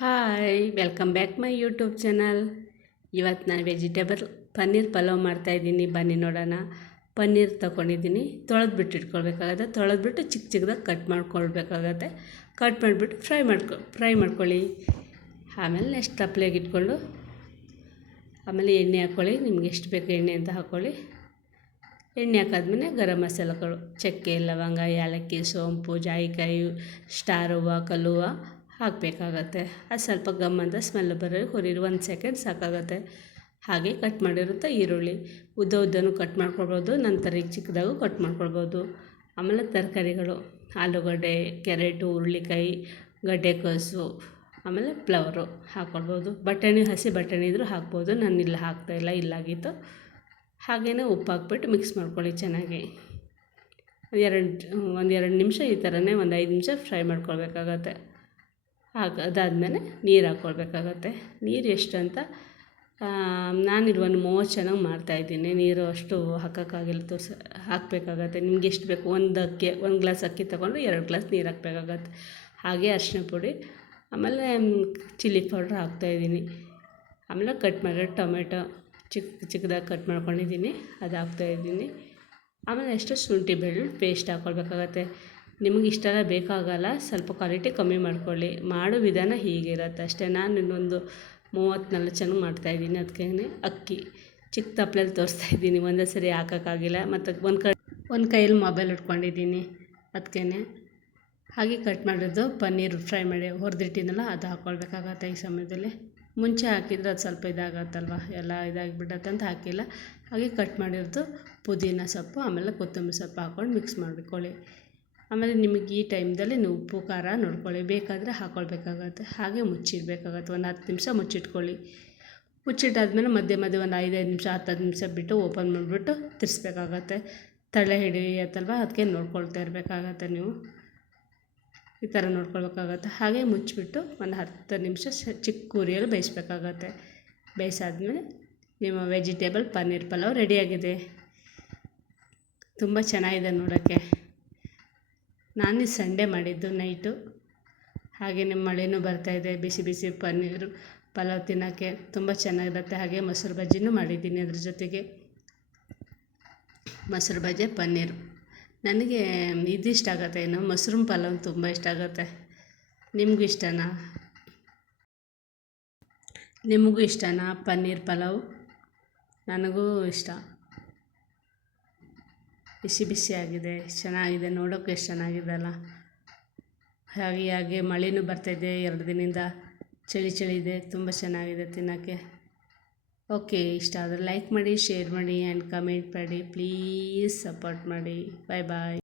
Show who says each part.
Speaker 1: Hi welcome back my YouTube channel ಇವತ್ತು ನಾನು vegetable paneer pulao ಮಾಡ್ತಾಯಿದ್ದೀನಿ ಬನ್ನಿ ನೋಡೋಣ. ಪನ್ನೀರ್ ತೊಗೊಂಡಿದ್ದೀನಿ ತೊಳೆದು ಬಿಟ್ಟು ಇಟ್ಕೊಳ್ಬೇಕಾಗತ್ತೆ. ತೊಳೆದ್ಬಿಟ್ಟು ಚಿಕ್ಕ ಚಿಕ್ಕದಾಗಿ ಕಟ್ ಮಾಡ್ಕೊಳ್ಬೇಕಾಗತ್ತೆ. ಕಟ್ ಮಾಡಿಬಿಟ್ಟು ಫ್ರೈ ಮಾಡ್ಕೊ ಫ್ರೈ ಮಾಡ್ಕೊಳ್ಳಿ. ಆಮೇಲೆ ನೆಕ್ಸ್ಟ್ ತಪ್ಪಲೆಗೆ ಇಟ್ಕೊಂಡು, ಆಮೇಲೆ ಎಣ್ಣೆ ಹಾಕ್ಕೊಳ್ಳಿ ನಿಮ್ಗೆ ಎಷ್ಟು ಬೇಕು ಎಣ್ಣೆ ಅಂತ ಹಾಕ್ಕೊಳ್ಳಿ ಎಣ್ಣೆ ಹಾಕಾದ್ಮೇಲೆ ಗರಂ ಮಸಾಲೆಗಳು ಚಕ್ಕೆ, ಲವಂಗ, ಏಲಕ್ಕಿ, ಸೋಂಪು, ಜಾಯಿಕಾಯಿ, ಸ್ಟಾರ್ ಹೂವು, ಕಲ್ಲುವ. ಹಾಕಬೇಕಾಗತ್ತೆ. ಅದು ಸ್ವಲ್ಪ ಗಮ್ ಅಂತ ಸ್ಮೆಲ್ ಬರೋ ಹುರಿರು ಒಂದು ಸೆಕೆಂಡ್ ಸಾಕಾಗತ್ತೆ. ಹಾಗೆ ಕಟ್ ಮಾಡಿರುತ್ತೆ ಈರುಳ್ಳಿ. ಉದ್ದ ಉದ್ದನೂ ಕಟ್ ಮಾಡ್ಕೊಳ್ಬೋದು, ನಂತರ ಈಗ ಚಿಕ್ಕದಾಗೂ ಕಟ್ ಮಾಡ್ಕೊಳ್ಬೋದು. ಆಮೇಲೆ ತರಕಾರಿಗಳು, ಆಲೂಗಡ್ಡೆ, ಕ್ಯಾರೆಟು, ಹುರುಳಿಕಾಯಿ ಗಡ್ಡೆಕೋಸು ಆಮೇಲೆ ಫ್ಲವರು ಹಾಕ್ಕೊಳ್ಬೋದು ಬಟಾಣಿ, ಹಸಿ ಬಟಾಣಿ ಇದ್ದರೂ ಹಾಕ್ಬೋದು. ನಾನು ಇಲ್ಲ ಹಾಕ್ತಾಯಿಲ್ಲ ಇಲ್ಲಾಗಿತ್ತು ಹಾಗೆಯೇ ಉಪ್ಪು ಹಾಕ್ಬಿಟ್ಟು ಮಿಕ್ಸ್ ಮಾಡ್ಕೊಳ್ಳಿ ಚೆನ್ನಾಗಿ. ಎರಡು, ಒಂದು ಎರಡು ನಿಮಿಷ ಈ ಥರನೇ ಒಂದು ಐದು ನಿಮಿಷ ಫ್ರೈ ಮಾಡ್ಕೊಳ್ಬೇಕಾಗತ್ತೆ. ಹಾಕಿ ಅದಾದಮೇಲೆ ನೀರು ಹಾಕ್ಕೊಳ್ಬೇಕಾಗತ್ತೆ ನೀರು ಎಷ್ಟು ಅಂತ ನಾನಿಲ್ಲಿ ಒಂದು ಮೂವತ್ತು ಚೆನ್ನಾಗಿ ಮಾಡ್ತಾಯಿದ್ದೀನಿ ನೀರು ಅಷ್ಟು ಹಾಕೋಕ್ಕಾಗಿಲ್ಲ, ತೋರ್ಸ, ಹಾಕಬೇಕಾಗತ್ತೆ. ನಿಮ್ಗೆ ಎಷ್ಟು ಬೇಕು? ಒಂದು ಅಕ್ಕಿ, ಒಂದು ಗ್ಲಾಸ್ ಅಕ್ಕಿ ತೊಗೊಂಡು ಎರಡು ಗ್ಲಾಸ್ ನೀರು ಹಾಕಬೇಕಾಗತ್ತೆ. ಹಾಗೆ ಅರಿಶಿನ ಪುಡಿ, ಆಮೇಲೆ ಚಿಲ್ಲಿ ಪೌಡ್ರ್ ಹಾಕ್ತಾಯಿದ್ದೀನಿ ಆಮೇಲೆ ಕಟ್ ಮಾಡಿರೋ ಟೊಮೆಟೊ ಚಿಕ್ಕ ಚಿಕ್ಕದಾಗಿ ಕಟ್ ಮಾಡ್ಕೊಂಡಿದ್ದೀನಿ. ಅದು ಹಾಕ್ತಾಯಿದ್ದೀನಿ ಆಮೇಲೆ ಎಷ್ಟು ಶುಂಠಿ ಬೆಳ್ಳುಳ್ಳಿ ಪೇಸ್ಟ್ ಹಾಕ್ಕೊಳ್ಬೇಕಾಗತ್ತೆ ನಿಮಗೆ ಇಷ್ಟೆಲ್ಲ ಬೇಕಾಗಲ್ಲ, ಸ್ವಲ್ಪ ಕ್ವಾಲಿಟಿ ಕಮ್ಮಿ ಮಾಡ್ಕೊಳ್ಳಿ. ಮಾಡೋ ವಿಧಾನ ಹೀಗಿರುತ್ತೆ. ಅಷ್ಟೇ, ನಾನು ಇನ್ನೊಂದು ಮೂವತ್ತು ನಲ್ವತ್ತು ಚೆನ್ನಾಗಿ ಮಾಡ್ತಾಯಿದ್ದೀನಿ ಅದಕ್ಕೆ ಅಕ್ಕಿ. ಚಿಕ್ಕ ತಪ್ಪಲಲ್ಲಿ ತೋರಿಸ್ತಾ ಇದ್ದೀನಿ. ಒಂದೇ ಸರಿ ಹಾಕೋಕ್ಕಾಗಿಲ್ಲ. ಮತ್ತು ಒಂದು ಕೈ ಒಂದು ಕೈಯಲ್ಲಿ ಮೊಬೈಲ್ ಇಟ್ಕೊಂಡಿದ್ದೀನಿ ಅದಕ್ಕೇ ಹಾಗೆ ಕಟ್ ಮಾಡಿದ್ದು ಪನ್ನೀರ್ ಫ್ರೈ ಮಾಡಿ ಹುರಿದಿಟ್ಟಿನಲ್ಲ ಅದು ಹಾಕ್ಕೊಳ್ಬೇಕಾಗತ್ತೆ ಈ ಸಮಯದಲ್ಲಿ. ಮುಂಚೆ ಹಾಕಿದ್ರೆ ಅದು ಸ್ವಲ್ಪ ಇದಾಗತ್ತಲ್ವ? ಎಲ್ಲ ಇದಾಗಿಬಿಡತ್ತೆ ಅಂತ ಹಾಕಿಲ್ಲ. ಹಾಗೆ ಕಟ್ ಮಾಡಿರೋದು ಪುದೀನ ಸೊಪ್ಪು, ಆಮೇಲೆ ಕೊತ್ತಂಬರಿ ಸೊಪ್ಪು ಹಾಕ್ಕೊಂಡು ಮಿಕ್ಸ್ ಮಾಡಿಕೊಳ್ಳಿ. ಆಮೇಲೆ ನಿಮಗೆ ಈ ಟೈಮ್ದಲ್ಲಿ ನೀವು ಉಪ್ಪು, ಖಾರ ನೋಡ್ಕೊಳ್ಳಿ. ಬೇಕಾದರೆ ಹಾಕ್ಕೊಳ್ಬೇಕಾಗತ್ತೆ ಹಾಗೆ ಮುಚ್ಚಿಡಬೇಕಾಗತ್ತೆ. ಒಂದು ಹತ್ತು ನಿಮಿಷ ಮುಚ್ಚಿಟ್ಕೊಳ್ಳಿ. ಮುಚ್ಚಿಟ್ಟಾದಮೇಲೆ ಮಧ್ಯೆ ಮಧ್ಯೆ ಒಂದು ಐದೈದು ನಿಮಿಷ ಹತ್ತು ಹತ್ತು ನಿಮಿಷ ಬಿಟ್ಟು ಓಪನ್ ಮಾಡಿಬಿಟ್ಟು ತಿರ್ಸ್ಬೇಕಾಗತ್ತೆ. ತಳೆ ಹಿಡಿಯತ್ತಲ್ವ ಅದಕ್ಕೆ ನೋಡ್ಕೊಳ್ತಾ ಇರಬೇಕಾಗತ್ತೆ ನೀವು. ಈ ಥರ ನೋಡ್ಕೊಳ್ಬೇಕಾಗತ್ತೆ. ಹಾಗೆ ಮುಚ್ಚಿಬಿಟ್ಟು ಒಂದು ಹತ್ತು ನಿಮಿಷ ಚಿಕ್ಕ ಉರಿಯಲ್ಲಿ ಬೇಯಿಸ್ಬೇಕಾಗತ್ತೆ. ಬೇಯಿಸಾದ್ಮೇಲೆ ನಿಮ್ಮ ವೆಜಿಟೇಬಲ್ ಪನ್ನೀರ್ ಪಲಾವ್ ರೆಡಿಯಾಗಿದೆ. ತುಂಬ ಚೆನ್ನಾಗಿದೆ ನೋಡೋಕ್ಕೆ. ನಾನು ಸಂಡೆ ಮಾಡಿದ್ದು ನೈಟು. ಹಾಗೆಯೇ ಮಳೆನೂ ಬರ್ತಾಯಿದೆ ಬಿಸಿ ಬಿಸಿ ಪನ್ನೀರು ಪಲಾವ್ ತಿನ್ನೋಕ್ಕೆ ತುಂಬ ಚೆನ್ನಾಗಿರುತ್ತೆ. ಹಾಗೆ ಮೊಸರು ಬಜ್ಜಿನೂ ಮಾಡಿದ್ದೀನಿ ಅದ್ರ ಜೊತೆಗೆ. ಮೊಸರು ಬಜ್ಜಿ, ಪನ್ನೀರು. ನನಗೆ ಇದಿಷ್ಟ ಆಗುತ್ತೆ ಏನು? ಮಶ್ರೂಮ್ ಪಲಾವ್ ತುಂಬ ಇಷ್ಟ ಆಗುತ್ತೆ. ನಿಮಗೂ ಇಷ್ಟನಾ? ನಿಮಗೂ ಇಷ್ಟನಾ ಪನ್ನೀರ್ ಪಲಾವ್? ನನಗೂ ಇಷ್ಟ. ಬಿಸಿ ಬಿಸಿಯಾಗಿದೆ, ಚೆನ್ನಾಗಿದೆ ನೋಡೋಕ್ಕೆ ಎಷ್ಟು ಚೆನ್ನಾಗಿದೆ ಅಲ್ಲ. ಹಾಗೆ ಹಾಗೆ ಮಳೆನೂ ಬರ್ತಾಯಿದೆ ಎರಡು ದಿನದಿಂದ ಚಳಿ ಚಳಿ ಇದೆ, ತುಂಬ ಚೆನ್ನಾಗಿದೆ ತಿನ್ನೋಕ್ಕೆ. ಓಕೆ, ಇಷ್ಟ ಆದರೆ ಲೈಕ್ ಮಾಡಿ ಶೇರ್ ಮಾಡಿ ಆ್ಯಂಡ್ ಕಮೆಂಟ್ ಮಾಡಿ ಪ್ಲೀಸ್ ಸಪೋರ್ಟ್ ಮಾಡಿ. Bye bye